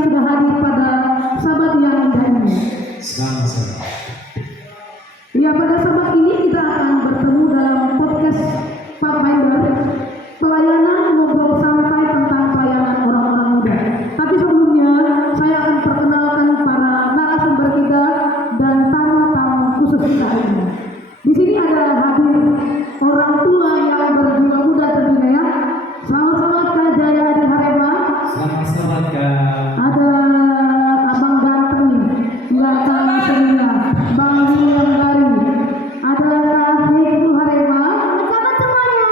yang sudah hadir pada sahabat yang indah ini. Selamat. Ya, pada sahabat ini kita akan bertemu dalam podcast Pathfinder, pelayanan ngobrol santai tentang pelayanan orang-orang muda. Tapi sebelumnya saya akan perkenalkan para narasumber kita dan tamu-tamu khusus kita ini. Di sini ada hadir orang tua yang berjiwa muda tentunya ya. Selamat Kak Jaya Adi Harema. Selamat Kak. Ada Abang Ganteng nih, belakang seninya, Bang William Gari. Ada Kak Hektu Harema. Selamat semuanya.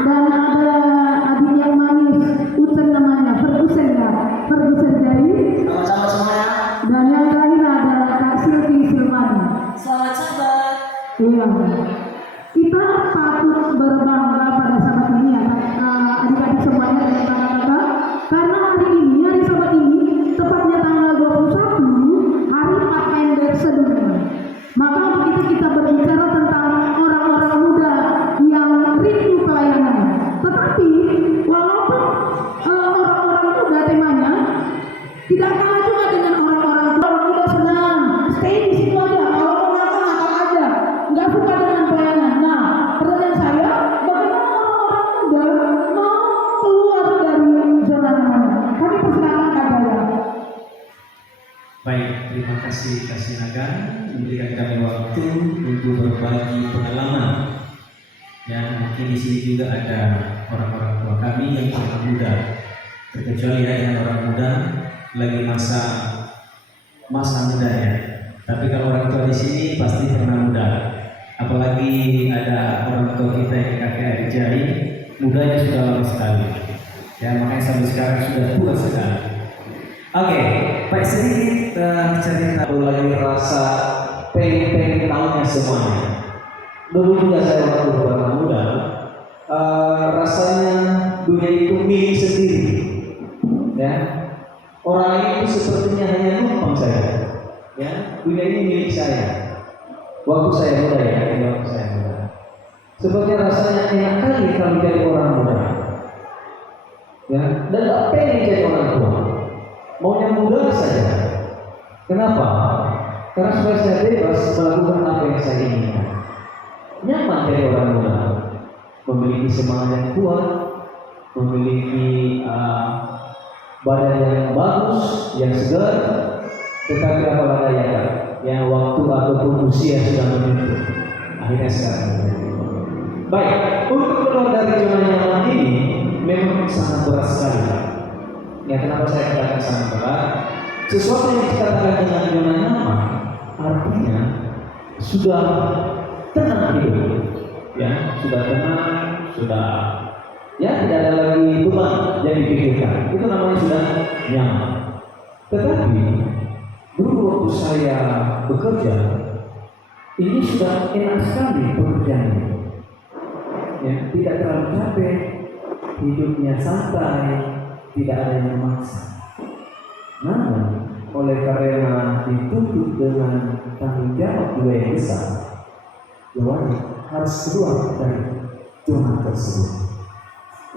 Dan ada adik yang manis, Ucen namanya, Ferguson ya, Ferguson Jai. Sama-sama semuanya. Dan yang terakhir ada Kak Silvi Silvani. Selamat sahabat. Iya, kita patut berbangga pada sahabat ini ya, adik-adik semuanya dan kakak-kakak, karena hari ini, hari sahabat ini, tepatnya tanggal 21, hari Pathfinder sedunia. Maka untuk itu kita berbicara tentang orang-orang muda yang rindu pelayanan. Tetapi, walaupun orang-orang muda temanya, tidak kalah juga dengan orang-orang tua. Orang muda senang, stay di situ aja, kalau mau nakal aja, nggak suka dengan pelayanan. Nah, pertanyaan saya, bagaimana orang-orang muda mau keluar dari zona nyaman? Kami persilakan Kak Jaya. Baik, terima kasih Kak Sinaga memberikan kami waktu untuk berbagi pengalaman. Ya, mungkin di sini juga ada orang-orang tua kami yang sangat muda. Terkecuali ya yang orang muda lagi masa mudanya. Tapi kalau orang tua di sini pasti pernah muda. Apalagi ada orang tua kita yang kakek adik jari, mudanya sudah lama sekali. Ya, makanya sampai sekarang sudah tua sekali. Oke, baik, sedikit cerita lagi rasa pengen tahunya semuanya. Dulu juga saya waktu anak muda, rasanya dunia itu milik sendiri. Ya, orang itu sepertinya hanya numpang saya. Ya, dunia ini milik saya. Waktu saya muda ya, waktu saya muda. Seperti rasanya enak kali kalau jadi orang muda. Ya, dan tak pengen jadi orang tua. Maunya muda saja. Kenapa? Karena supaya saya bebas melakukan apa yang saya inginkan. Nyaman jadi orang muda. Memiliki semangat yang kuat, memiliki badan yang bagus, yang segar, tetapi apa daya yang waktu ataupun usia sudah menentu. Akhirnya sekarang. Baik, untuk keluar dari zona nyaman ini memang sangat berat sekali. Ya, kenapa saya katakan sangat berat? Sesuatu yang dikatakan dengan zona nyaman artinya sudah tenang hidup, ya, sudah tenang, sudah ya tidak ada lagi beban yang dipikirkan. Itu namanya sudah nyaman. Tetapi dulu waktu saya bekerja, ini sudah enak sekali pekerjaannya. Ya, tidak terlalu capek, hidupnya santai, tidak ada yang memaksa. Namun, oleh karena dituntut dengan tanggung jawab juga yang besar, ya harus keluar dari zona tersebut.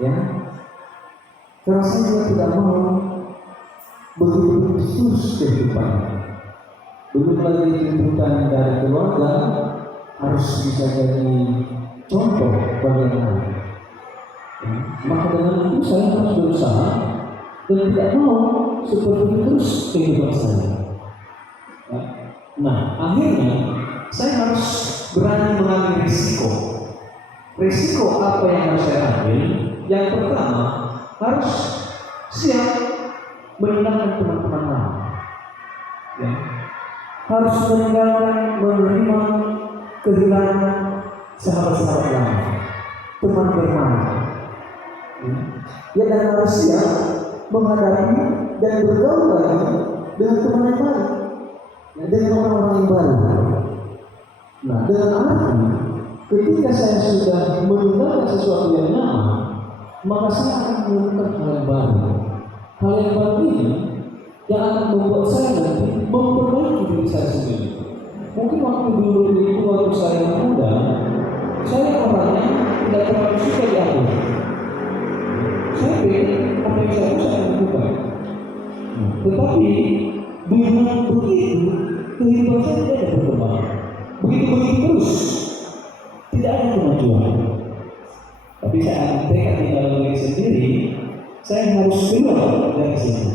Ya, karena saya juga tidak mau begitu terus kehidupan. Belum lagi tuntutan dari keluarga harus bisa jadi contoh bagi yang lain. Ya, maka dengan itu saya harus berusaha dan tidak mau seperti itu terus kehidupan saya. Ya. Nah, akhirnya saya harus berani mengambil risiko. Risiko apa yang harus saya ambil? Yang pertama, harus siap meninggalkan teman-teman lama. Ya. Harus menerima kehilangan sahabat-sahabat lama, teman bermain. Ya, dan harus siap menghadapi dan bergaul lagi dengan teman yang baru, ya, dengan orang-orang yang baru. Nah, dengan arti ketika saya sudah meninggalkan sesuatu yang nyaman, maka saya akan menemukan hal yang baru. Hal yang baru ini yang akan membuat saya nanti memperbaiki diri saya sendiri. Mungkin waktu dulu itu waktu saya muda, saya orangnya tidak terlalu suka diatur. Saya pikir apa yang saya lakukan. Tetapi dengan begitu kehidupan saya tidak ada perkembangan. Begitu terus, tidak ada kemajuan. Tapi saya tekad di dalam diri sendiri, saya harus keluar dari sini,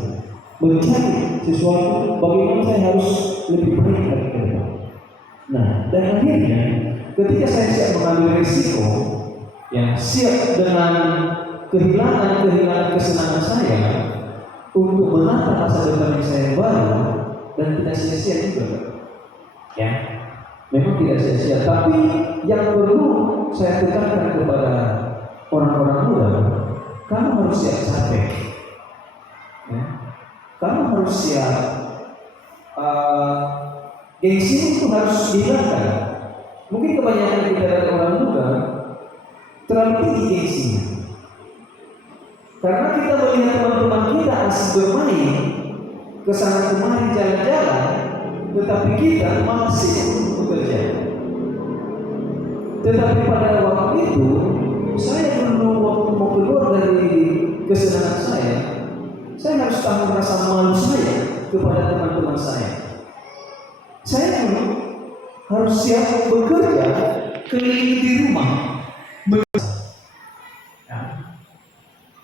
mencari sesuatu. Bagaimana saya harus lebih baik dari ke depan. Nah, dan akhirnya ketika saya siap mengambil risiko, yang siap dengan kehilangan kesenangan saya untuk menata masa depan yang saya baru, dan tidak sia-sia juga, ya, memang tidak sia-sia. Tapi yang perlu saya tekankan kepada orang-orang muda, kamu harus siap capek, ya. Kamu harus siap. Gengsi itu harus dihilangkan. Mungkin kebanyakan kita dari orang muda terlalu tinggi gengsinya, karena kita melihat teman-teman kita asik bermain kesana kemari jalan-jalan, tetapi kita masih bekerja. Tetapi pada waktu itu saya dulu waktu mau keluar dari kesenangan saya harus tahu rasa malu saya kepada teman-teman saya. Saya dulu harus siap bekerja keliling di rumah.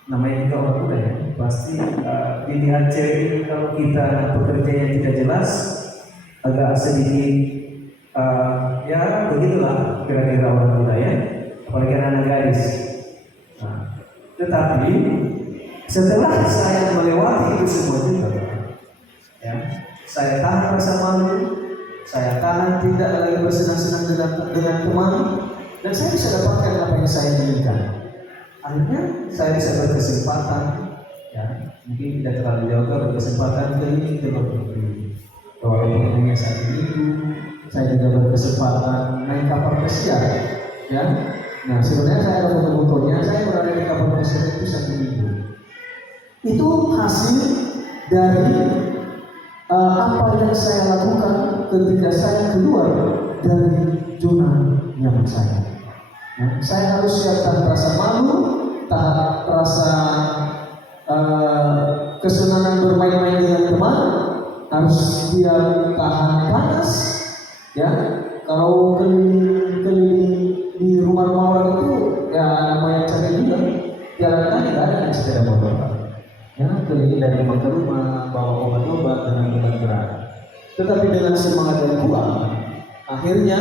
Namanya juga orang muda ya, pasti dilihat cewek kalau kita bekerjanya tidak jelas, agak sedikit ya begitulah kira-kira orang muda ya, apalagi anak gadis. Nah, tetapi setelah saya melewati itu semua juga, ya, saya tahan rasa malu, saya tahan tidak lagi bersenang-senang dengan teman, dan saya bisa dapatkan apa yang saya inginkan. Akhirnya saya bisa berkesempatan, ya, mungkin tidak terlalu jauh, berkesempatan keliling ke luar negeri. Walaupun hanya 1 minggu, saya juga berkesempatan naik kapal pesiar, ya. Nah, sebenarnya saya kalau mengukurnya, saya berada di kapal pesiar itu 1 minggu. Itu hasil dari apa yang saya lakukan ketika saya keluar dari zona nyaman saya. Ya, saya harus siapkan rasa malu, tahan rasa kesenangan bermain-main dengan teman, harus siap tahan panas, ya. Kalau keliling di rumah-rumah orang itu, ya namanya capek juga. Jalan kaki tidak ada yang sepeda motor, ya, keliling dari rumah ke rumah, bawa obat-obat dengan berat berat. Tetapi dengan semangat yang kuat, akhirnya,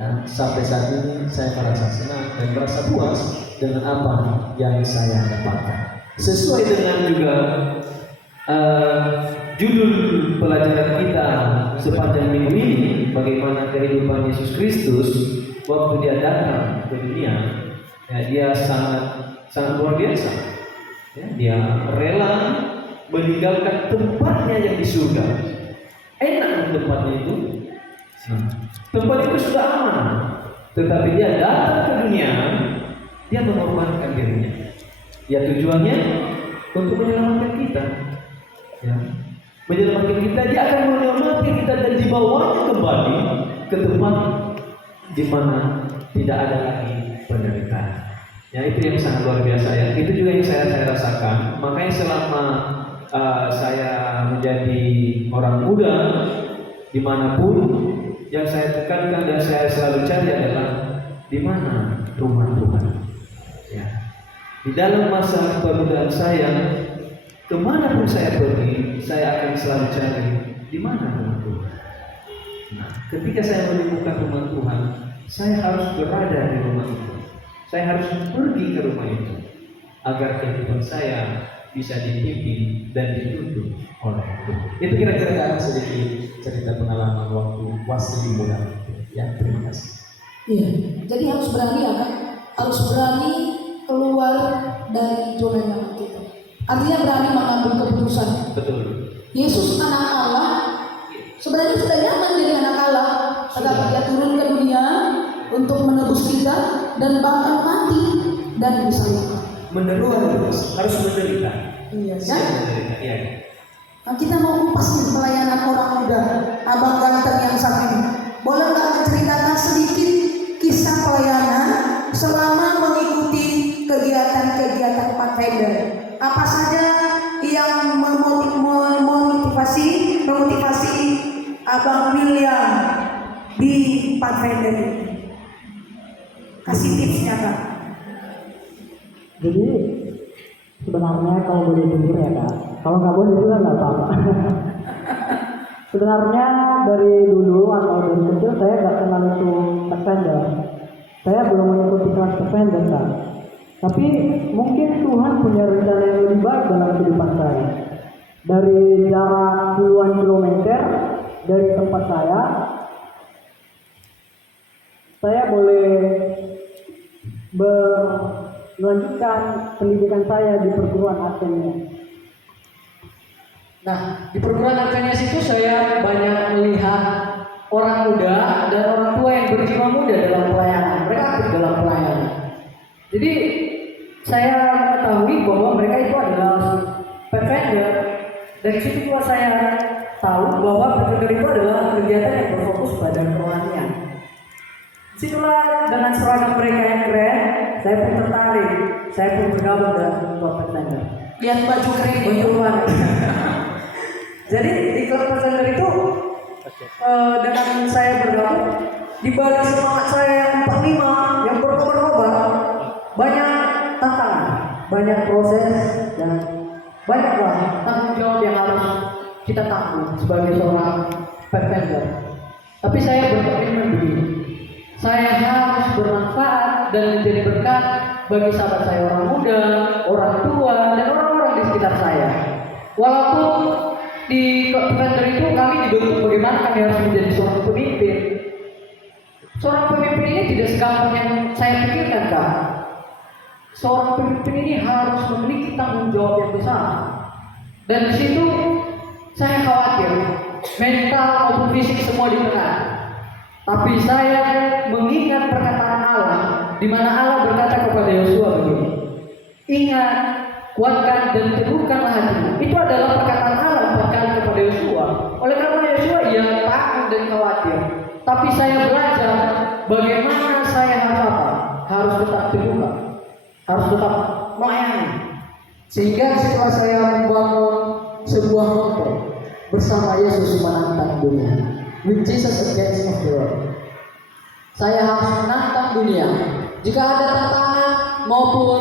ya, sampai saat ini saya merasa senang dan merasa puas dengan apa yang saya dapatkan. Sesuai dengan juga judul pelajaran kita sepanjang minggu ini, bagaimana kehidupan Yesus Kristus waktu dia datang ke dunia, ya, dia sangat luar biasa. Ya, dia rela meninggalkan tempatnya yang di surga. Enak tempatnya itu. Tempat itu sudah aman, tetapi dia datang ke dunia, dia mengorbankan dirinya. Ya, tujuannya untuk menyelamatkan kita, ya, menyelamatkan kita. Dia akan menyelamatkan kita dan dibawanya kembali ke tempat di mana tidak ada lagi penderitaan. Ya, itu yang sangat luar biasa, ya. Itu juga yang saya rasakan. Makanya selama saya menjadi orang muda, dimanapun, yang saya tekankan dan saya selalu cari adalah di mana rumah Tuhan. Ya. Di dalam masa permudaan saya, kemanapun saya pergi, saya akan selalu cari di mana rumah Tuhan. Nah, ketika saya menemukan rumah Tuhan, saya harus berada di rumah itu. Saya harus pergi ke rumah itu agar kehidupan saya bisa dipimpin dan dituntun oleh Tuhan. Itu kira-kira sedikit cerita pengalaman waktu masih muda. Ya, terima kasih. Iya, jadi harus berani ya kan? Harus berani keluar dari zona nyaman kita. Artinya berani mengambil keputusan. Betul. Yesus anak Allah, sebenarnya sudah nyaman jadi anak Allah, tetapi dia turun ke dunia untuk menebus kita dan bahkan mati dan disalibkan. Harus menderita. Iya, Siap kan? menderita, ya. Nah, kita mau kupas nih pelayanan orang muda, abang ganteng yang satu ini. Boleh nggak menceritakan sedikit kisah pelayanan selama mengikuti kegiatan-kegiatan Pathfinder? Apa saja yang Pathfinder ini? Kasih tipsnya Kak. Jadi sebenarnya kalau boleh jujur ya Kak, kalau nggak boleh juga nggak apa-apa. Sebenarnya dari dulu atau dari kecil saya nggak kenal itu Pathfinder. Saya belum mengikuti kelas Pathfinder Kak. Tapi mungkin Tuhan punya rencana yang lebih baik dalam kehidupan saya. Dari jarak puluhan kilometer dari tempat saya boleh melanjutkan pendidikan saya di perguruan Athenius. Nah, di perguruan Athenius itu saya banyak melihat orang muda dan orang tua yang berjiwa muda dalam pelayanan. Mereka aktif dalam pelayanan. Jadi saya mengetahui bahwa mereka itu adalah Pathfinder. Dari situ pula saya tahu bahwa Pathfinder itu adalah kegiatan yang berfokus pada kerohanian. Disitulah dengan seragam mereka yang keren, saya pun tertarik. Saya pun bergabung dalam klub Pathfinder. Lihat baju keren Betul banget. Jadi di klub Pathfinder itu dengan saya bergabung, di balik semangat saya yang 45, yang berkobar-kobar, banyak tantangan, banyak proses, dan banyaklah tanggung jawab yang harus kita tanggung sebagai seorang Pathfinder. Tapi saya berkomitmen begini, saya harus bermanfaat dan menjadi berkat bagi sahabat saya orang muda, orang tua, dan orang-orang di sekitar saya. Walaupun di Pathfinder itu kami dibentuk bagaimana kami harus menjadi seorang pemimpin. Seorang pemimpin ini tidak segampang yang saya pikirkan Kak. Seorang pemimpin ini harus memiliki tanggung jawab yang besar. Dan di situ saya khawatir mental maupun fisik semua ditekan. Tapi saya mengingat perkataan Allah, di mana Allah berkata kepada Yosua begini, ingat, kuatkan dan teguhkanlah hatimu. Itu adalah perkataan Allah 4 kali kepada Yosua. Oleh karena Yosua ia takut dan khawatir. Tapi saya belajar bagaimana saya harus apa? Harus tetap terbuka, harus tetap melayani. Sehingga setelah saya membangun sebuah motto bersama Yesus menantang dunia, with Jesus against the world. Saya harus menantang dunia. Jika ada tantangan maupun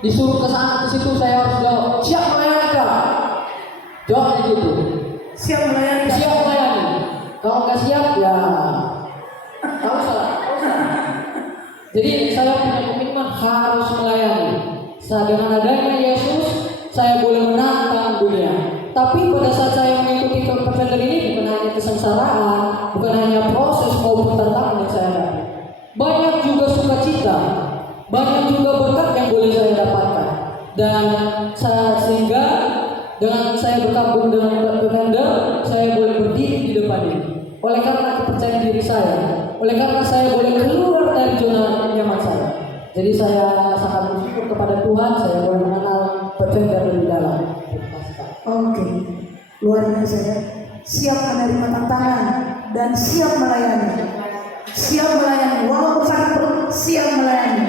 disuruh ke sana ke situ, saya harus jawab, siap melayani Kak. Jawabnya gitu. Siap melayani. Siap melayani. Kalau nggak siap ya tak usah. Jadi saya punya komitmen harus melayani. Dengan adanya Yesus, saya boleh menantang dunia. Tapi pada saat saya mengikuti klub Pathfinder ini, bukan hanya kesengsaraan, bukan hanya proses maupun tantangan yang saya hadapi. Banyak juga sukacita, banyak juga berkat yang boleh saya dapatkan. Dan sehingga dengan saya bergabung dengan klub Pathfinder, saya boleh berdiri di depan ini. Oleh karena kepercayaan diri saya, oleh karena saya boleh keluar dari zona nyaman saya. Jadi saya sangat bersyukur kepada Tuhan, saya boleh mengenal Pathfinder lebih dalam. Oke, luar biasa ya. Siap menerima tantangan dan siap melayani. Siap melayani, walaupun sakit perut, siap melayani.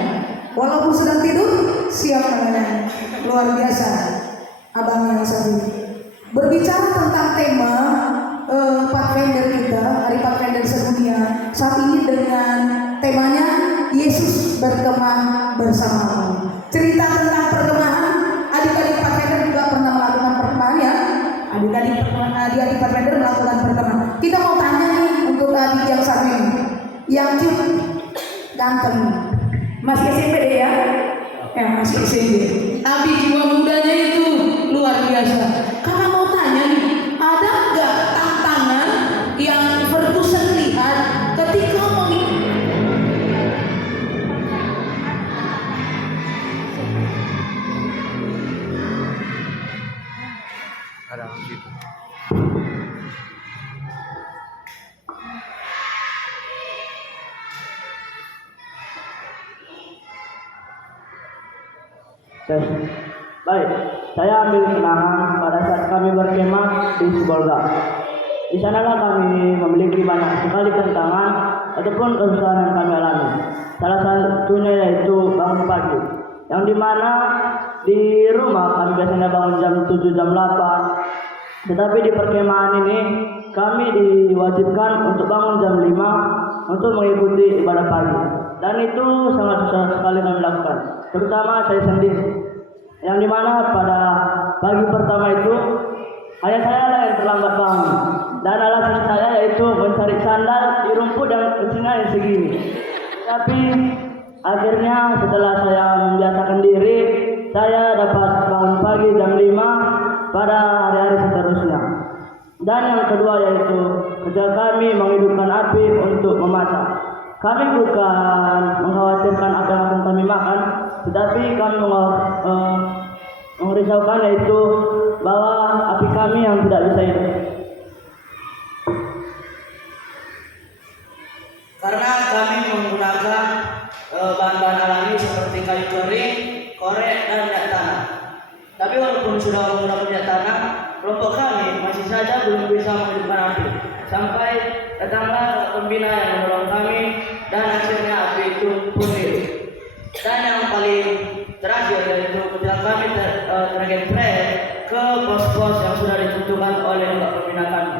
Walaupun sedang tidur, siap melayani. Luar biasa, abang yang satu. Berbicara tentang tema Pathfinder kita, Hari Pathfinder Sedunia saat ini dengan temanya Yesus berkemah bersamamu. Cerita tentang perkemahan, adik-adik Pathfinder juga pernah melakukan perkemahan ya. Adik-adik Pathfinder melakukan perkemahan. Kita mau tanya nih untuk adik yang satu ini, yang cute, ganteng, masih SMP deh ya? Ya masih SMP. Tapi jiwa mudanya itu luar biasa. Karena mau tanya nih, ada nggak tantangan yang Ferguson lihat ketika Baik, saya ambil kenangan pada saat kami berkemah di Sibolga. Di sanalah kami memiliki banyak sekali tantangan ataupun kesusahan yang kami alami. Salah satunya yaitu bangun pagi, yang dimana di rumah kami biasanya bangun jam 7, jam 8. Tetapi di perkemahan ini kami diwajibkan untuk bangun jam 5 untuk mengikuti ibadah pagi. Dan itu sangat susah sekali kami lakukan, terutama saya sendiri. Yang dimana pada pagi pertama itu hanya saya lah yang terlambat bangun. Dan alasan saya yaitu mencari sandal di rumput yang kecilnya yang segini. Tapi akhirnya setelah saya membiasakan diri, saya dapat bangun pagi jam 5 pada hari-hari seterusnya. Dan yang kedua yaitu ketika kami menghidupkan api untuk memasak. Kami bukan mengkhawatirkan apa yang akan kami makan, tetapi kami merisaukan yaitu bahwa api kami yang tidak bisa hidup. Karena kami menggunakan bahan-bahan alami seperti kayu kering, korek, dan minyak tanah. Tapi walaupun sudah menggunakan minyak tanah, kelompok kami masih saja belum bisa menghidupkan api. Sampai datanglah pembina yang menolong kami dan akhirnya api itu pun hidup. Dan yang paling terakhir yaitu ketika kami tergeprek ke pos-pos yang sudah ditentukan oleh Bapak pembina kami.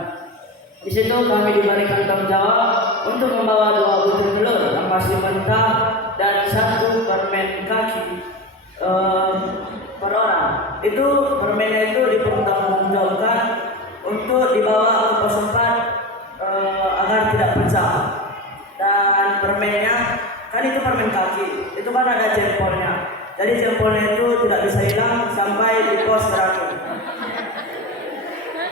Di situ kami diberikan tanggung jawab untuk membawa 2 butir telur yang masih mentah dan 1 permen kaki per orang. Itu permennya itu dipertanggungjawabkan untuk dibawa ke pos 4 agar tidak pecah. Dan permennya kan itu permen kaki, itu kan ada jempolnya. Jadi jempolnya itu tidak bisa hilang sampai di pos terakhir.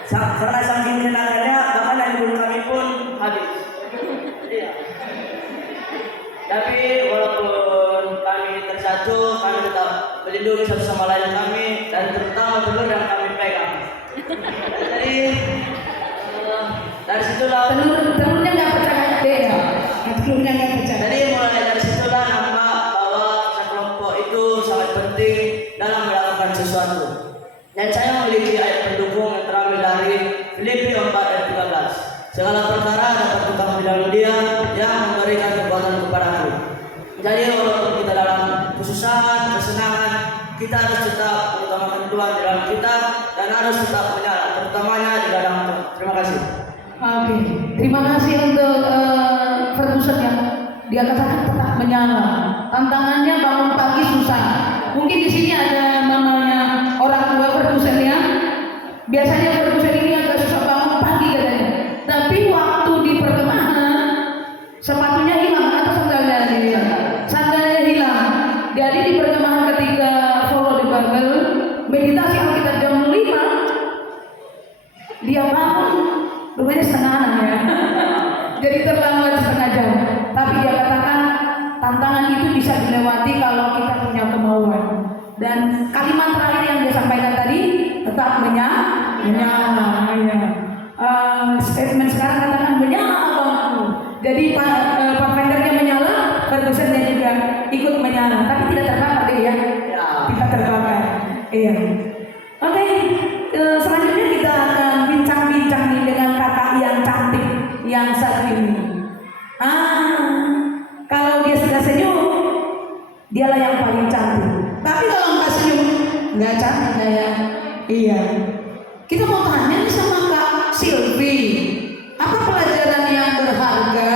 Karena saking kenakannya, bahkan yang dulu kami pun habis. Iya. Tapi walaupun kami tersatu, kami tetap melindungi satu sama lain kami dan terutama telur yang kami pegang. Jadi dari situlah Telurnya nggak pecah beda. Telurnya nggak pecah. Jadi mulai dari situlah nampak bahwa kelompok itu sangat penting dalam melakukan sesuatu. Dan saya memiliki ayat pendukung yang terambil dari Filipi 4 ayat 13. Segala perkara dapat kutahui dalam Dia yang memberikan kekuatan kepadaku. Jadi walaupun kita dalam kesusahan, kesenangan, kita harus tetap mengutamakan Tuhan di dalam kita dan harus tetap menyala, terutamanya di dalam Tuhan. Terima kasih. Oke, terima kasih untuk Ferguson yang dia katakan tetap menyala. Tantangannya bangun pagi susah. Mungkin di sini ada namanya orang tua Ferguson ya. Biasanya Ferguson ini agak susah bangun pagi katanya. Tapi waktu di perkemahan sepatunya hilang atau sandalnya hilang. Sandalnya hilang. Jadi di perkemahan ketika follow di Bible, meditasi Alkitab jam 5, dia bangun rupanya setengah 6 ya. Jadi terlambat setengah jam. Tapi dia katakan tantangan itu bisa dilewati kalau kita punya kemauan. Dan kalimat terakhir yang dia sampaikan tadi tetap menyala. Ya. Statement sekarang katakan menyala abangku. Jadi Pak Vendernya menyala, Fergusonnya juga ikut menyala. Tapi tidak terbakar deh ya. Tidak terbakar. Iya. Oke, selanjutnya kita akan bincang-bincang nih dengan kakak yang cantik yang satu ini. Kalau dia sudah senyum, dialah yang paling cantik. Tapi kalau nggak senyum, nggak cantik ya. Iya. Kita mau tanya nih sama Kak Silvi, apa pelajaran yang berharga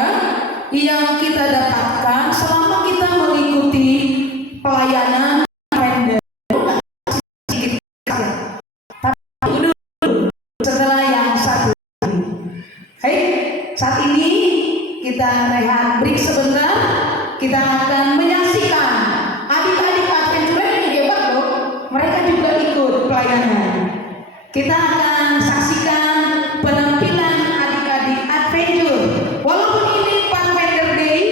yang kita dapatkan selama kita mengikuti pelayanan vendor? Setelah yang satu. Hai, saat ini kita rehat break sebentar. Kita akan menyaksikan adik-adik Adventure ini hebat loh. Mereka juga ikut pelayanan. Kita akan saksikan penampilan adik-adik Adventure. Walaupun ini Pathfinder Day,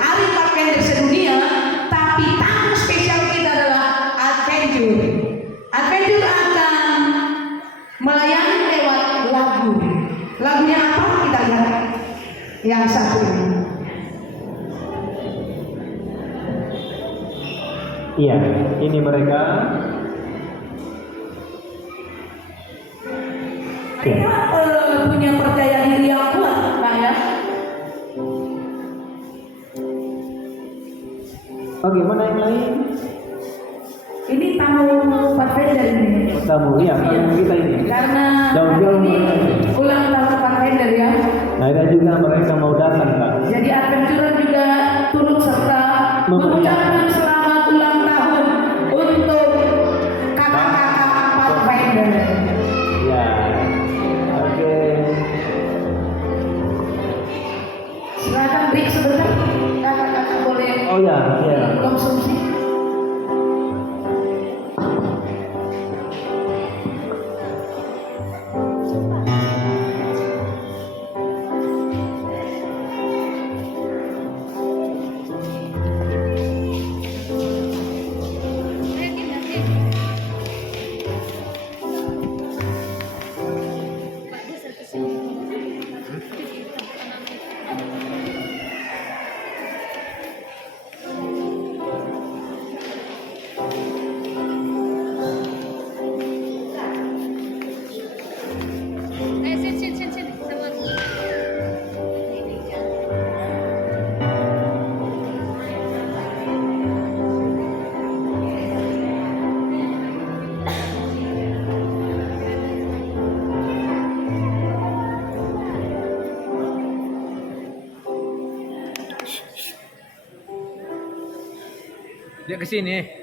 Hari Pathfinder sedunia, tapi tamu spesial kita adalah Adventure. Adventure akan melayani lewat lagu. Lagunya apa? Kita lihat yang satu ini. Iya, ini mereka. Mereka punya percaya diri yang kuat, Pak ya. Oke, mana yang lain? Ini tamu Pathfinder ini. Tamu, iya, tamu kita ini. Karena Jauh-jauh ini mereka. ulang tahun Pathfinder ya. Nah, ada juga mereka mau datang, Kak. Jadi Advent iya. konsumsi. Dia ke sini.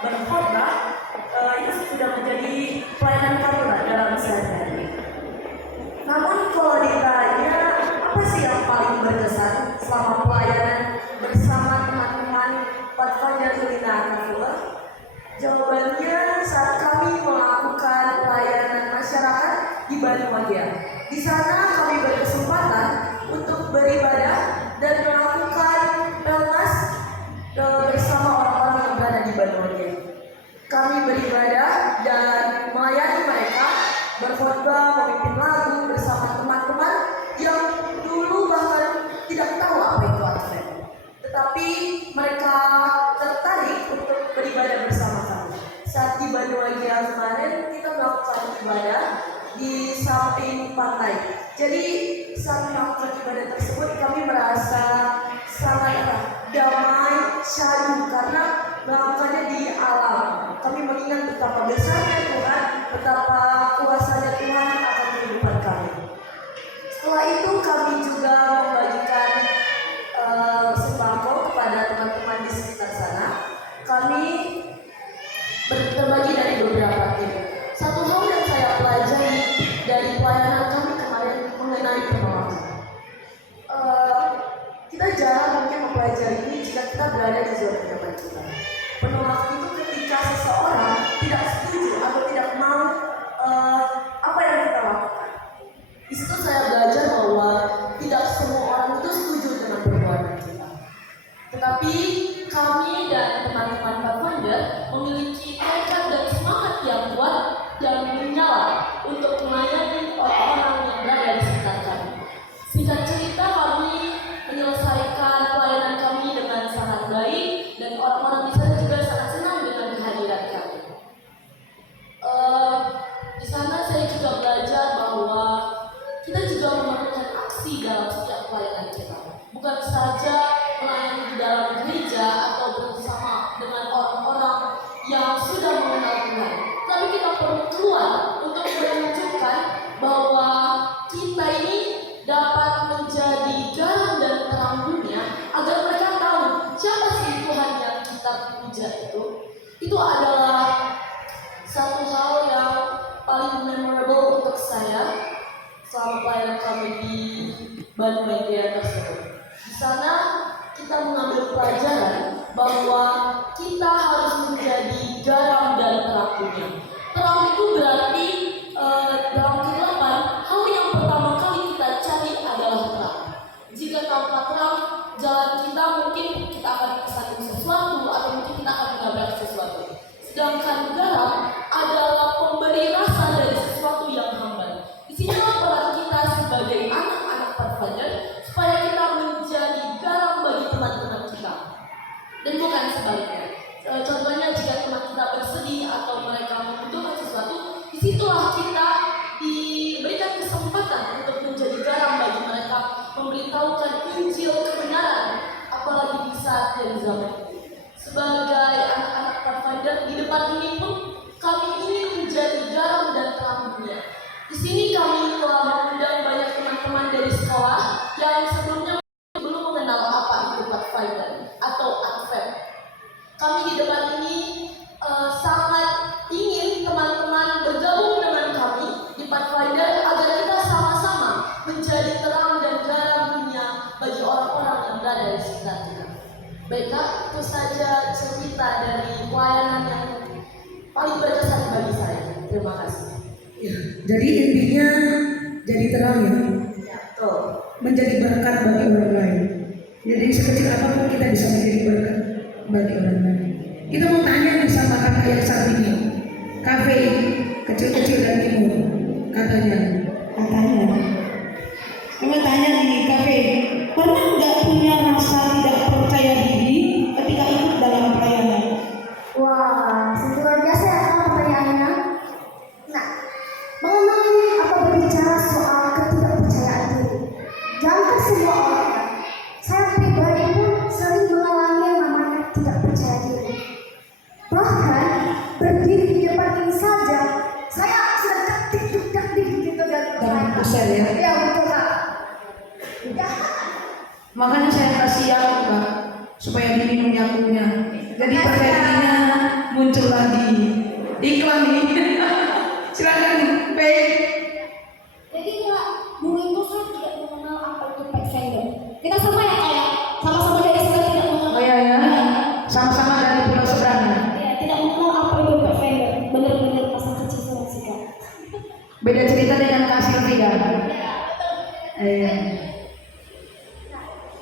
berkhotbah, itu sudah menjadi pelayanan kami lah dalam sehari-hari. Namun kalau ditanya apa sih yang paling berkesan selama pelayanan bersama teman-teman Pathfinder Kulina Kafua? Jawabannya saat kami melakukan pelayanan masyarakat di Banyuwangi. Di sana kami berkesempatan untuk beribadah dan melakukan pelmas bersama orang-orang yang berada di Banyuwangi. Kami beribadah dan melayani mereka, berkhotbah, memimpin lagu bersama teman-teman yang dulu bahkan tidak tahu apa itu Advent. Tetapi mereka tertarik untuk beribadah bersama kami. Saat di Banyuwangi kemarin kita melakukan ibadah di samping pantai. Jadi saat melakukan ibadah tersebut kami merasa sangat damai, syahdu karena melakukannya di alam. Kami mengingat betapa besarnya Tuhan, betapa kuasanya Tuhan akan kehidupan kami. Setelah itu kami juga membagikan sembako kepada teman-teman di sekitar sana. Kami terbagi dari beberapa tim. Satu hal yang saya pelajari dari pelayanan kami kemarin mengenai penolakan. Kita jarang mungkin mempelajari ini jika kita berada di zona nyaman kita. Penolakan itu ketika seseorang tidak setuju atau tidak mau apa yang kita lakukan. Di situ saya belajar bahwa tidak semua orang itu setuju dengan perbuatan kita. Tetapi kami dan teman-teman Pathfinder memiliki tekad dan semangat yang kuat dan menyala untuk melayani orang-orang yang berada di sekitar kami. Singkat cerita, kami menyelesaikan pelayanan kami dengan sangat baik dan orang-orang di sana juga sangat senang dengan kehadiran kami. Di sana saya juga belajar bahwa kita juga memerlukan aksi dalam setiap pelayanan kita. Bukan saja melayani di dalam gereja atau bersama dengan orang-orang yang sudah mengenal Tuhan, tapi kita perlu keluar untuk menunjukkan bahwa kita ini dapat menjadi garam dan terang dunia agar mereka tahu siapa sih Tuhan yang kita puja itu. Itu adalah satu hal yang paling memorable untuk saya selama pelayanan kami di Banyuwangi tersebut. Di sana kita mengambil pelajaran bahwa kita harus menjadi garam dan terang dunia. Terang itu berarti dalam kegelapan, hal yang pertama kali kita cari adalah terang. Jika tanpa terang, jalan kita mungkin kita akan kesandung sesuatu atau mungkin kita akan menabrak sesuatu. Sedangkan garam adalah pemberi rasa dari sesuatu yang hambar. Di sinilah peran kita sebagai anak-anak Pathfinder supaya kita menjadi garam bagi teman-teman kita. Dan bukan sebaliknya. Contohnya jika teman kita bersedih atau mereka membutuhkan sesuatu, disitulah kita diberikan kesempatan untuk menjadi garam bagi mereka, memberitahukan Injil kebenaran, apalagi di saat dan zaman ini. Sebagai anak-anak Pathfinder di depan ini pun kami ingin menjadi garam dan terang dunia. Di sini kami telah mengundang banyak teman-teman dari sekolah yang sebelumnya belum mengenal apa itu Pathfinder atau Advent. Kami di depan ini sangat ingin teman-teman bergabung dengan kami di Pathfinder agar kita sama-sama menjadi terang dan garam dunia bagi orang-orang yang berada di sekitar kita. Baiklah, itu saja cerita dari pelayanan yang paling berkesan bagi saya. Terima kasih. Ya, jadi intinya jadi terang ya, Betul. menjadi berkat bagi orang lain. Jadi sekecil apapun kita bisa menjadi berkat bagi orang lain. Kita mau tanya nih sama kakak yang saat ini, kafe kecil-kecil dan timur, katanya, Kamu tanya di kafe, pernah nggak punya rasa tidak percaya diri ketika ikut dalam pelayanan? Wah, sangat luar biasa ya Kak, pertanyaannya. Nah, mengenai atau berbicara soal ketidakpercayaan diri, jangan semua orang. Saya pribadi pun sering mengalami yang namanya tidak percaya diri. Bahkan berdiri di depan ini saja, saya sudah dektik gitu kan. Besar ya. Iya betul Kak. Ya. Makanya saya kasih yaku Kak, supaya diminum yakunya. Jadi percaya dirinya muncul lagi iklan nih. Silakan Pei. Jadi ya, dulu itu saya tidak mengenal apa itu pet vendor. Kita sama ya kayak sama-sama dari sana tidak mengenal. Oh iya ya, sama-sama dari pulau seberang. Ya, tidak mengenal apa itu pet vendor. Benar-benar masa kecil saya sih Kak. Beda cerita dengan Kak Sylvia. Iya.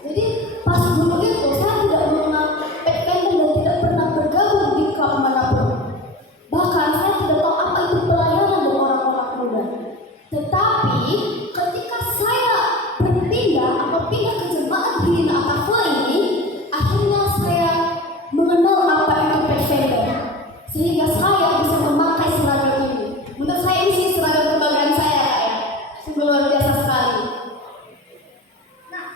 Jadi pas dulu itu saya tidak mengenal pet vendor dan tidak pernah bergabung di klub manapun. Bahkan saya tidak tahu apa itu pelayanan dengan orang-orang muda. Tetapi ketika saya berpindah atau pindah ke jemaat Hirina Akava ini, akhirnya saya mengenal apa itu pet vendor. Sehingga saya bisa memakai seragam ini. Menurut saya ini sih seragam kebanggaan saya Kak ya. Sungguh luar biasa sekali. Nah,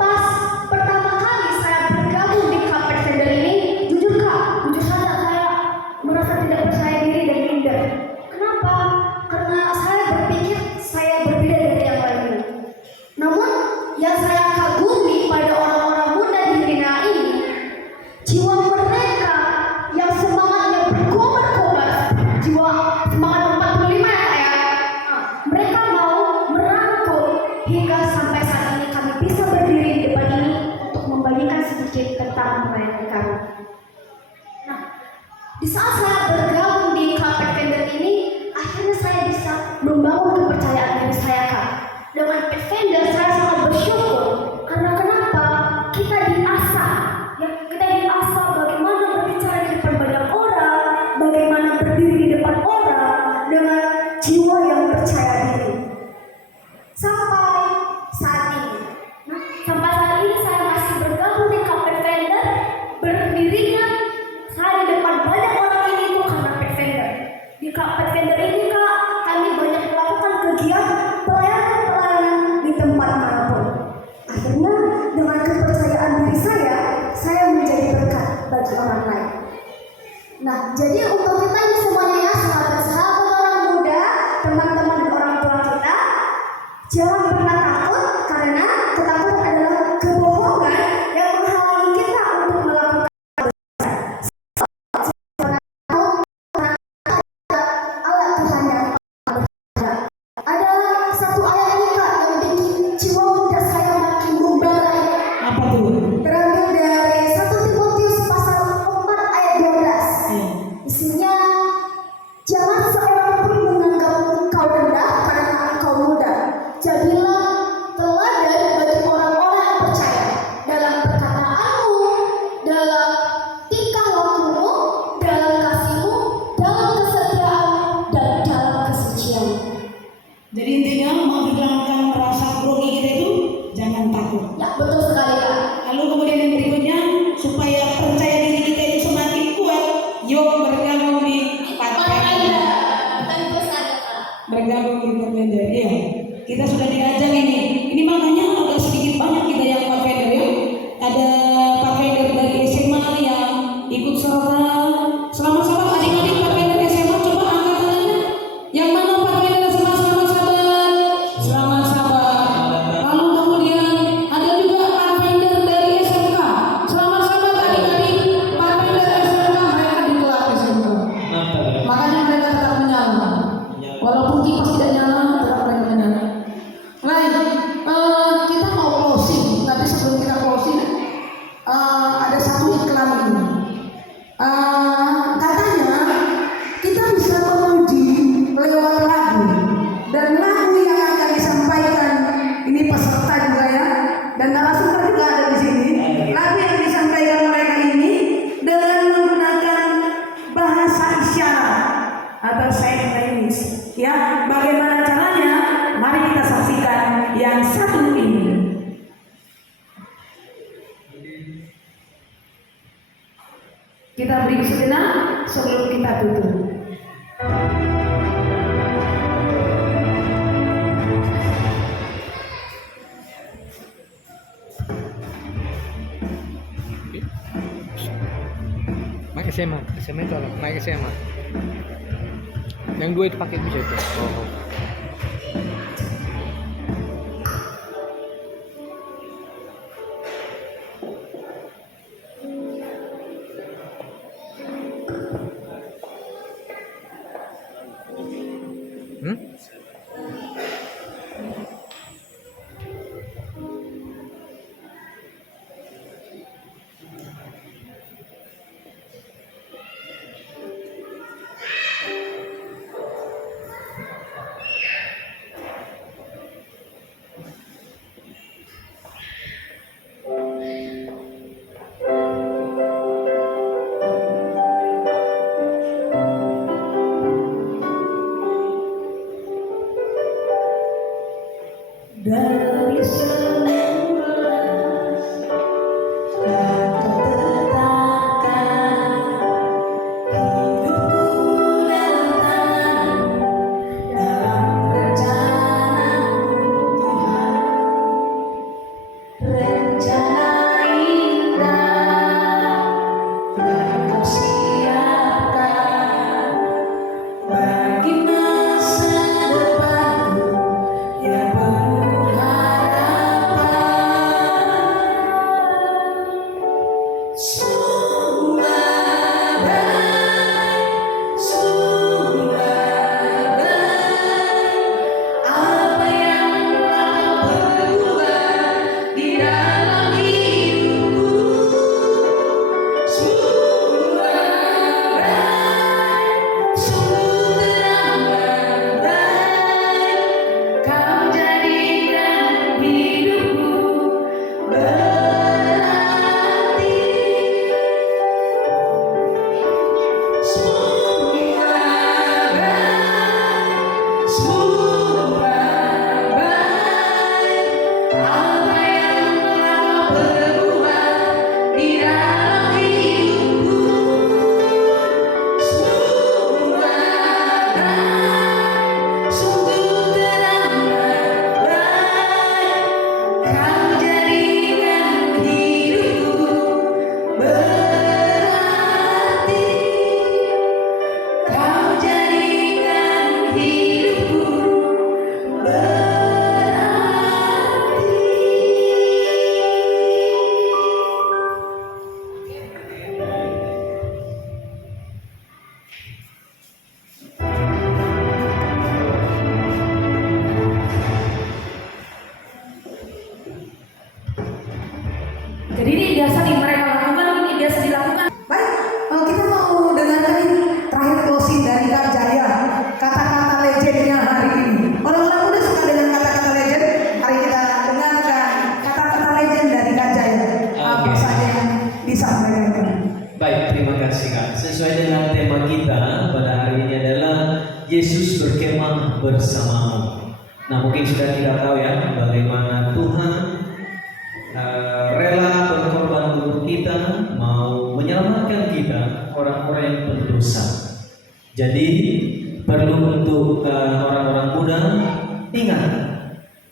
pas pertama kali saya bergabung di klub pet vendor ini, jujur saja saya merasa tidak percaya diri dan minder. Kenapa? Karena saya berpikir saya berbeda dari yang lainnya. Namun yang saya kagumi pada orang-orang muda di Hirina ini, jiwa mereka yang semangatnya berkobar-kobar, jiwa semangat 45 ya Kak ya. Mereka mau merangkul hingga sampai saat ini kami bisa berdiri di depan ini untuk membagikan sedikit tentang pelayanan kami. Nah, di saat saya bergabung di klub pet vendor ini, akhirnya saya bisa membangun kepercayaan diri saya Kak. Dengan pet vendor saya sangat bersyukur karena kenapa? Kita diasah, ya kita diasah bagaimana berbicara di depan banyak orang, bagaimana berdiri di depan orang dengan jiwa yang percaya diri. Sampai saat ini, saya masih bergabung di klub pet vendor. Berdirinya saya di depan banyak orang ini itu karena pet vendor. Di klub pet vendor ini Kak, kami banyak melakukan kegiatan pelayanan di tempat manapun. Akhirnya dengan kepercayaan diri saya menjadi berkat bagi orang lain. Nah, jadi untuk kita ini semuanya ya, sahabat-sahabat orang muda, teman-teman dan orang tua kita, jangan pernah takut karena ketakutan adalah kebohongan yang menghalangi kita untuk melakukan Allah Tuhan yang berkata. Ada satu ayat ini Kak yang bikin jiwa muda saya makin membara. Apa tuh? Terambil dari 1 Timotius pasal 4 ayat 12. Isinya, jangan seorang pun menganggap engkau rendah karena engkau muda. Jadilah teladan bagi orang-orang yang percaya dalam perkataanmu, dalam tingkah lakumu, dalam kasihmu, dalam kesetiaanmu, dan dalam kesucian. Jadi intinya menghilangkan rasa grogi kita itu jangan takut. Ya, betul sekali Kak. Lalu kemudian yang berikutnya supaya percaya diri kita itu semakin kuat, yuk bergabung di Pathfinder. Tentu saja Kak. Bergabung di Pathfinder. Ya, kita sudah diajak ini. Ini makanya agak sedikit banyak kita yang Pathfinder ya. Ada Pathfinder dari SMA yang ikut serta. Selamat sahabat adik-adik Pathfinder SMA, coba angkat tangannya. Yang mana Pathfinder SMA? Selamat sahabat. Selamat sahabat. Lalu kemudian ada juga Pathfinder dari SMK. Selamat sahabat adik-adik Pathfinder SMK, mereka di kelas SMK. Makanya mereka tetap menyala. Walaupun kipas tidak nyala, tetap mereka menyala. Baik, kita mau closing. Tapi sebelum kita closing, ada satu iklan ini. Katanya kita bisa memuji lewat lagu, dan lagu yang akan disampaikan ini peserta juga ya, dan narasumber juga ada di sini. Lagu yang disampaikan mereka ini dengan menggunakan bahasa isyarat atau sign language. Ya, bagaimana caranya? Mari kita saksikan yang satu ini. Kita beri sejenak sebelum kita tutup. Mic SMA itu apa? Mic SMA. Yang dua itu pakai bisa itu. Oh. dari semula kau tetapkan hidupku dalam tangan, dalam rencana-Mu Tuhan, rencana indah yang Kau siapkan bagi masa depanku yang penuh harapan. Sungguh bagai apa yang Kau perbuat di dalam hidupku. Sungguh terang baik, Kau jadikan hidupku berarti. Sungguh baik apa yang Kau perbuat di dalam hidupku. Sungguh terang baik, Kau jadikan hidupku berarti. Kau jadikan hidupku Jadi ini biasa nih mereka lakukan, ini biasa dilakukan. Baik, kita mau dengarkan ini terakhir closing dari Kak Jaya, kata-kata legendnya hari ini. Orang-orang muda suka dengan kata-kata legend. Hari kita dengarkan kata-kata legend dari Kak Jaya. Apa Oke. saja yang disampaikan? Baik, terima kasih Kak. Sesuai dengan tema kita pada hari ini adalah Yesus berkemah bersamamu. Nah, mungkin sudah tidak tahu ya bagaimana Tuhan rela berkorban untuk kita, mau menyelamatkan kita orang-orang yang berdosa. Jadi perlu untuk orang-orang muda ingat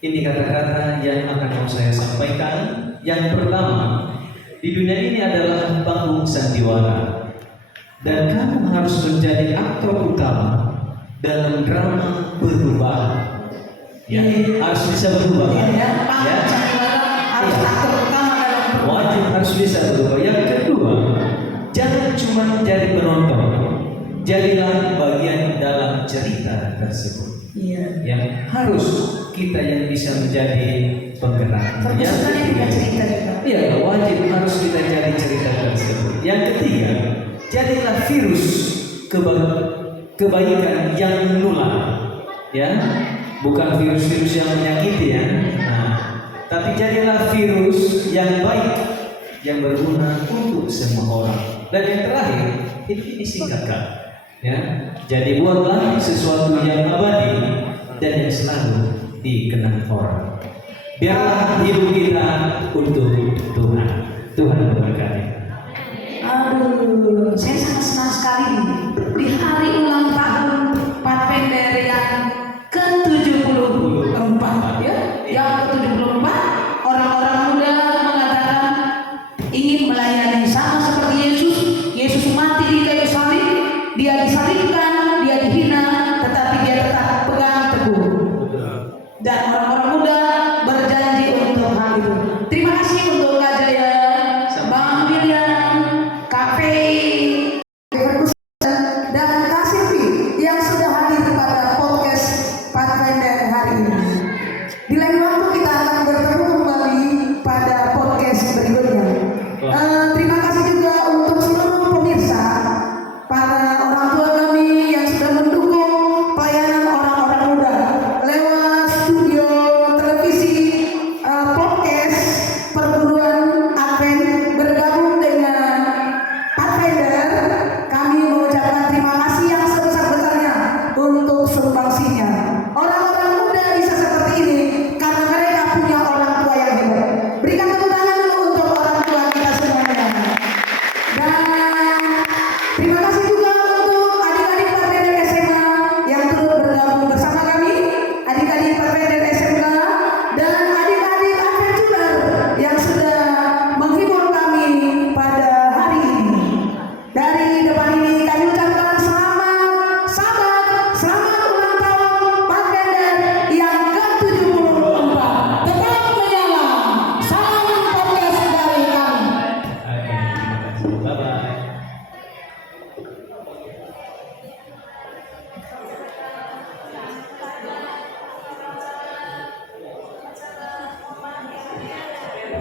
ini kata-kata yang akan mau saya sampaikan. Yang pertama, di dunia ini adalah panggung sandiwara, dan kamu harus menjadi aktor utama dalam drama berubah. Ya, harus bisa berubah. Ya, harus aktor utama dalam Wajib harus bisa berubah. Yang kedua, jangan cuma jadi penonton, jadilah bagian dalam cerita tersebut. Iya. Yang harus kita yang bisa menjadi penggerak. Yang Terus juga ketiga, cerita juga. iya, wajib harus kita jadi cerita tersebut. Yang ketiga, jadilah virus kebaikan yang menular, ya, bukan virus-virus yang menyakiti ya. Nah, tapi jadilah virus yang baik, yang berguna untuk semua orang. Dan yang terakhir, ini singkatkan, ya. Jadi buatlah sesuatu yang abadi dan yang selalu dikenang orang. Biarlah hidup kita untuk Tuhan. Tuhan memberkati. Aduh, saya sangat senang sekali di hari ulang tahun Pathfinder yang ke-74 ya. Yang ke-74 orang-orang muda mengatakan ingin melayani sama seperti Yesus. Yesus mati di kayu salib, dia disalibkan, dia dihina, tetapi dia tetap pegang teguh. Dan orang-orang muda berjanji untuk hal itu. Terima kasih untuk Kak Jaya, Bang William, Kak Fei, dan Kak Silvi yang sudah hadir pada podcast Pathfinder hari ini. Di lain waktu On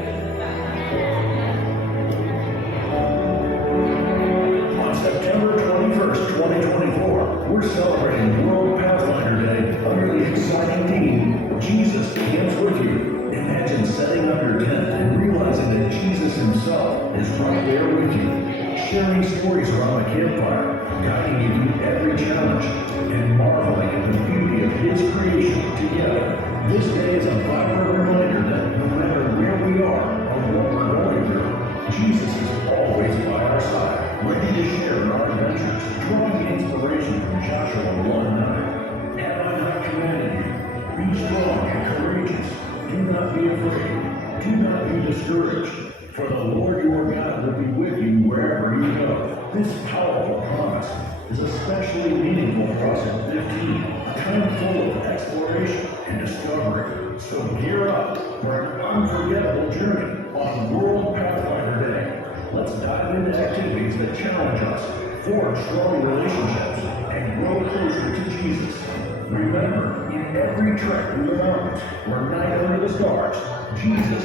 September 21st, 2024, we're celebrating World Pathfinder Day under the exciting theme, Jesus Camps With You. Imagine setting up your tent and realizing that Jesus himself is right there with you, sharing stories around the campfire, guiding you through every challenge, and marveling at the beauty of his creation together. This day is a vibrant reminder that no matter where we are or what we're going through, Jesus is always by our side, ready to share in our adventures, drawing inspiration from Joshua 1:9. Have I not commanded you? Be strong and courageous. Do not be afraid. Do not be discouraged. For the Lord your God will be with you wherever you go. This powerful promise is especially meaningful for us in 15, a time full of exploration and discovery. So gear up for an unforgettable journey on World Pathfinder Day. Let's dive into activities that challenge us, forge strong relationships, and grow closer to Jesus. Remember, in every trek through the mountains or night under the stars, Jesus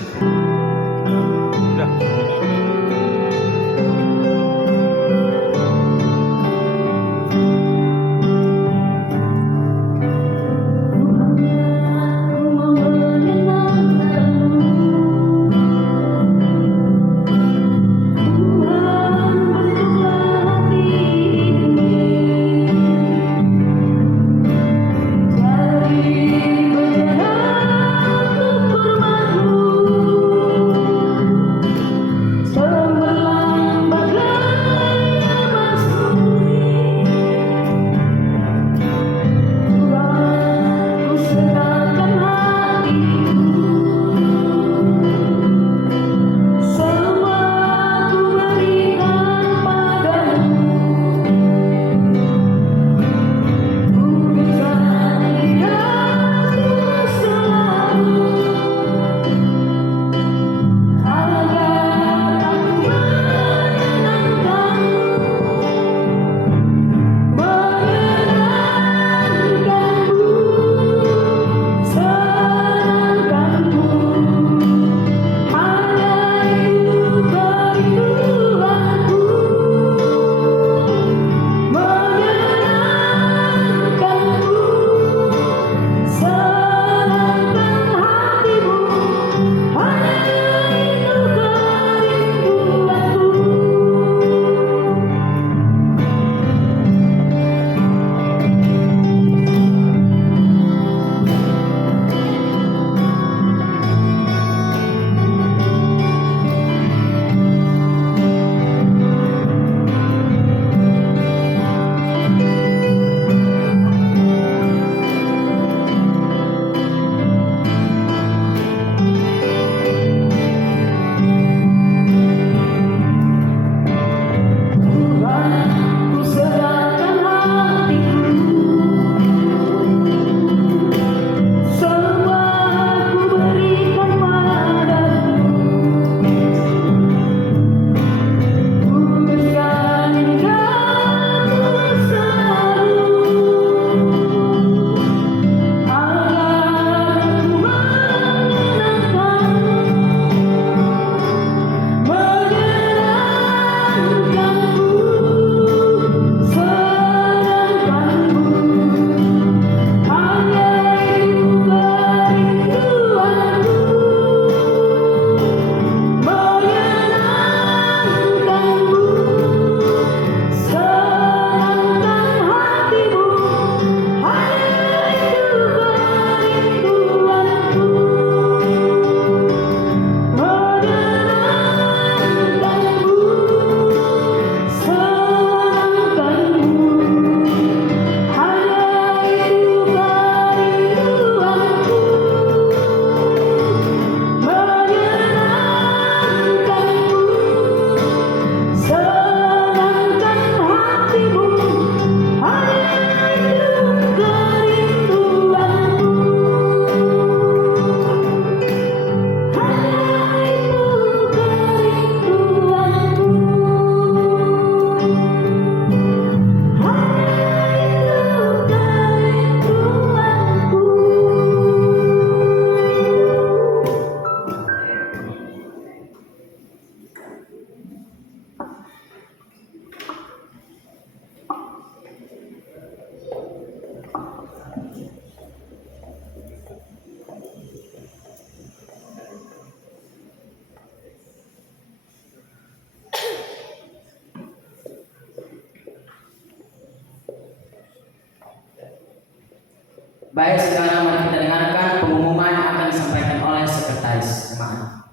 Baik, sekarang mari kita dengarkan pengumuman yang akan disampaikan oleh sekretaris jemaat.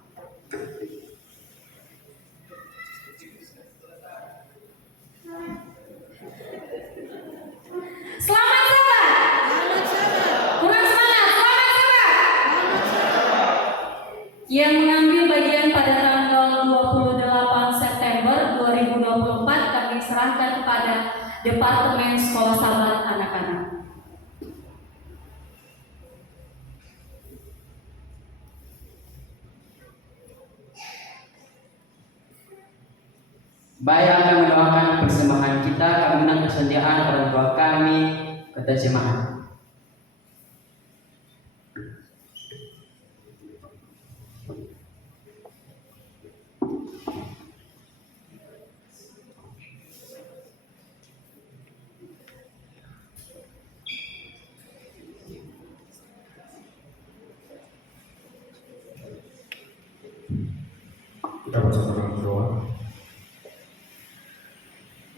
Selamat sahabat. Kurang semangat. Selamat sahabat. Yang mengambil bagian pada tanggal 28 September 2024 kami serahkan kepada Departemen Sekolah Sahabat Anak-anak. Baik, akan mendoakan persembahan kita, kami undang kesediaan orang tua kami, kata jemaat. Kita bersama berdoa.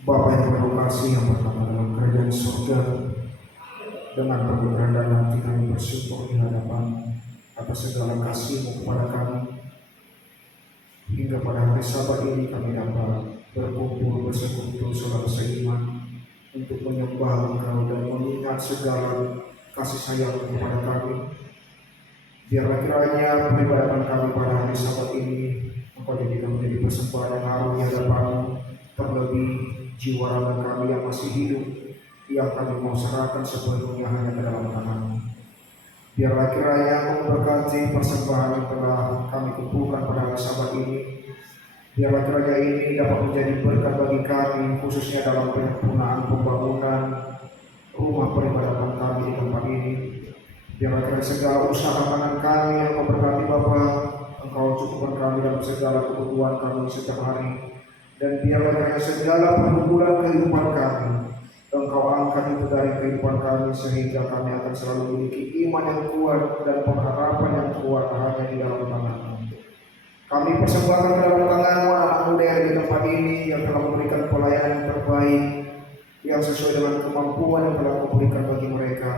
Bapa yang penuh kasih yang pertama dalam kerajaan surga, dengan penuh kerendahan hati kami bersyukur di hadapan atas segala kasih-Mu kepada kami. Hingga pada hari Sabat ini kami dapat berkumpul bersekutu saudara seiman untuk menyembah Engkau dan mengingat segala kasih sayang kepada kami. Biarlah kiranya peribadatan kami pada hari Sabat ini Engkau jadikan menjadi persembahan yang harum di hadapan-Mu, terlebih jiwa raga kami yang masih hidup, yang kami mau serahkan sepenuhnya hanya ke dalam tangan-Mu. Biarlah kiranya Engkau memberkati persembahan yang telah kami kumpulkan pada hari Sabat ini. Biarlah kiranya ini dapat menjadi berkat bagi kami, khususnya dalam penyempurnaan pembangunan rumah peribadatan kami di tempat ini. Biarlah kiranya segala usaha tangan kami yang Engkau berkati Bapa, Engkau cukupkan kami dalam segala kebutuhan kami setiap hari. Dan biarlah segala pergumulan kehidupan kami Engkau angkat itu dari kehidupan kami, sehingga kami akan selalu memiliki iman yang kuat dan pengharapan yang kuat hanya di dalam tangan-Mu. Kami persembahkan ke dalam tangan-Mu anak muda yang di tempat ini, yang telah memberikan pelayanan yang terbaik, yang sesuai dengan kemampuan yang telah Kau berikan bagi mereka.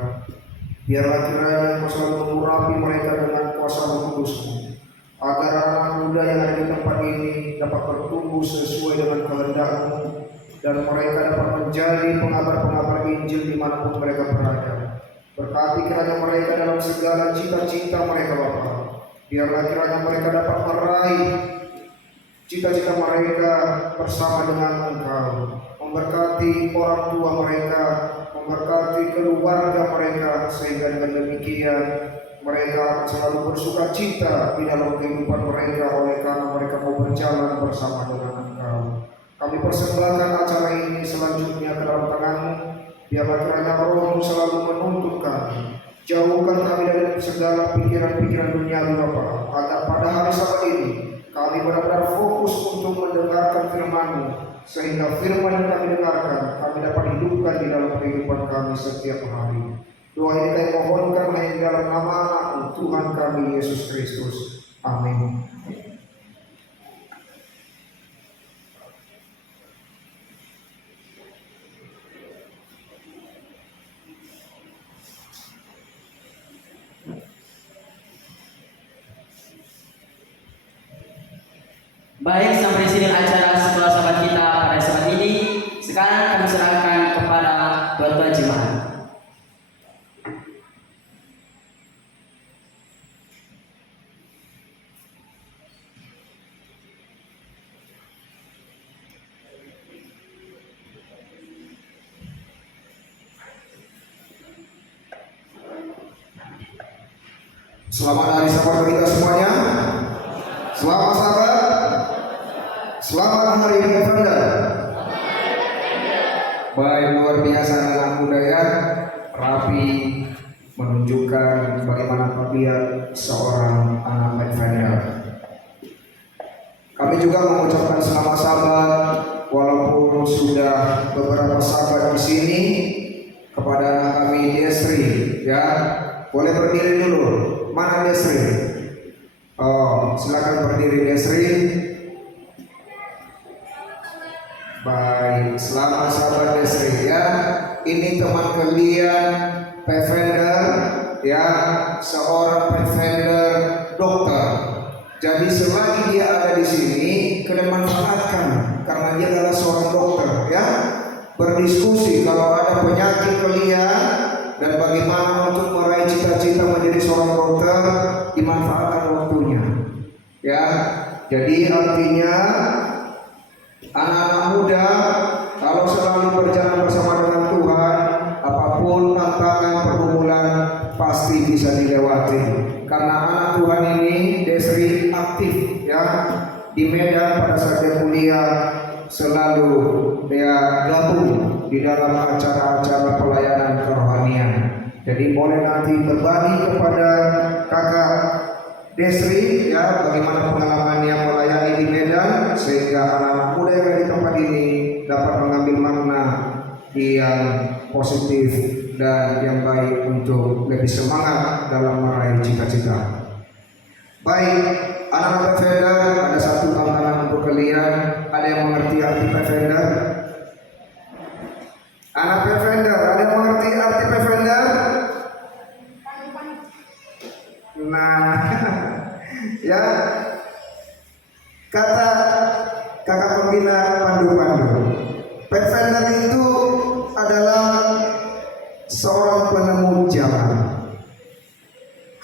Biarlah kiranya Kau selalu mengurapi mereka dengan kuasa Roh Kudus-Mu, agar anak muda yang ada di tempat ini dapat bertumbuh sesuai dengan kehendak-Mu, dan mereka dapat menjadi pengabar-pengabar Injil dimanapun mereka berada. Berkati kiranya mereka dalam segala cita-cita mereka Bapa. Biarlah kiranya mereka dapat meraih cita-cita mereka bersama dengan Engkau. Memberkati orang tua mereka, memberkati keluarga mereka, sehingga dengan demikian mereka akan selalu bersuka cita di dalam kehidupan mereka, oleh karena mereka mau berjalan bersama dengan Engkau. Kami persembahkan acara ini selanjutnya ke dalam tangan-Mu. Biarlah kiranya Roh-Mu selalu menuntun kami. Jauhkan kami dari segala pikiran-pikiran duniawi Bapa, agar pada hari Sabat ini kami benar-benar fokus untuk mendengarkan firman-Mu, sehingga firman yang kami dengarkan kami dapat hidupkan di dalam kehidupan kami setiap hari. Doa ini kami mohonkan hanya di dalam nama anak-Mu, Tuhan kami Yesus Kristus. Amin. Baik, sampai sini acara sekolah sahabat kita pada saat ini. Sekarang kami serahkan kepada ketua jemaat. Selamat hari Sabat bagi kita semuanya. Selamat Sabat. Selamat Hari Defender. Baik, luar biasa anak muda ya, rapi, menunjukkan bagaimana tabiat seorang anak Defender. Kami juga mengucapkan selamat Sabat, walaupun sudah beberapa sahabat di sini, kepada anak kami Desri, ya, boleh berdiri dulu. Mana Desri? Oh, silakan berdiri Desri. Baik, selamat sahabat Desri ya. Ini teman kalian Defender ya seorang pathfinder dokter. Jadi selagi dia ada di sini, kalian manfaatkan karena dia adalah seorang dokter, ya. Berdiskusi kalau ada penyakit kalian dan bagaimana untuk meraih cita-cita menjadi seorang dokter, dimanfaatkan waktunya, ya. Jadi artinya anak-anak muda kalau selalu berjalan bersama dengan Tuhan, apapun tantangan pergumulan pasti bisa dilewati. Karena anak Tuhan ini Desri aktif, ya, di Medan pada saat dia kuliah selalu dia gabung di dalam acara-acara pelayanan kerohanian. Jadi boleh nanti berbagi kepada kakak Desri, ya, bagaimana pengalamannya melayani di Medan sehingga anak-anak muda yang ada di tempat ini dapat mengambil makna yang positif dan yang baik untuk lebih semangat dalam meraih cita-cita. Baik, anak-anak pathfinder, ada satu tantangan untuk kalian. Ada yang mengerti arti pathfinder? Anak pathfinder, ada yang mengerti arti pathfinder? Nah, ya, kata kakak pembina pandu-pandu, pathfinder itu adalah seorang penemu jalan,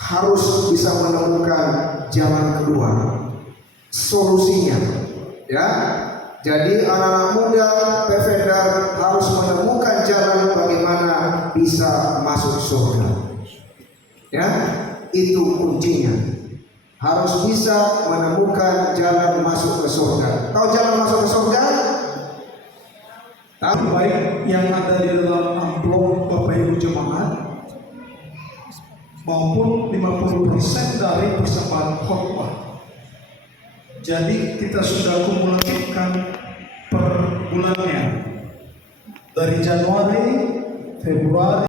harus bisa menemukan jalan kedua, solusinya, ya. Jadi anak-anak muda pathfinder harus menemukan jalan bagaimana bisa masuk surga, ya. Itu kuncinya, harus bisa menemukan jalan masuk ke surga. Tahu jalan masuk ke surga? Baik yang ada di dalam amplop Bapak Ibu jemaat maupun 50% dari persembahan khotbah. Jadi kita sudah kumulatifkan per bulannya dari Januari, Februari,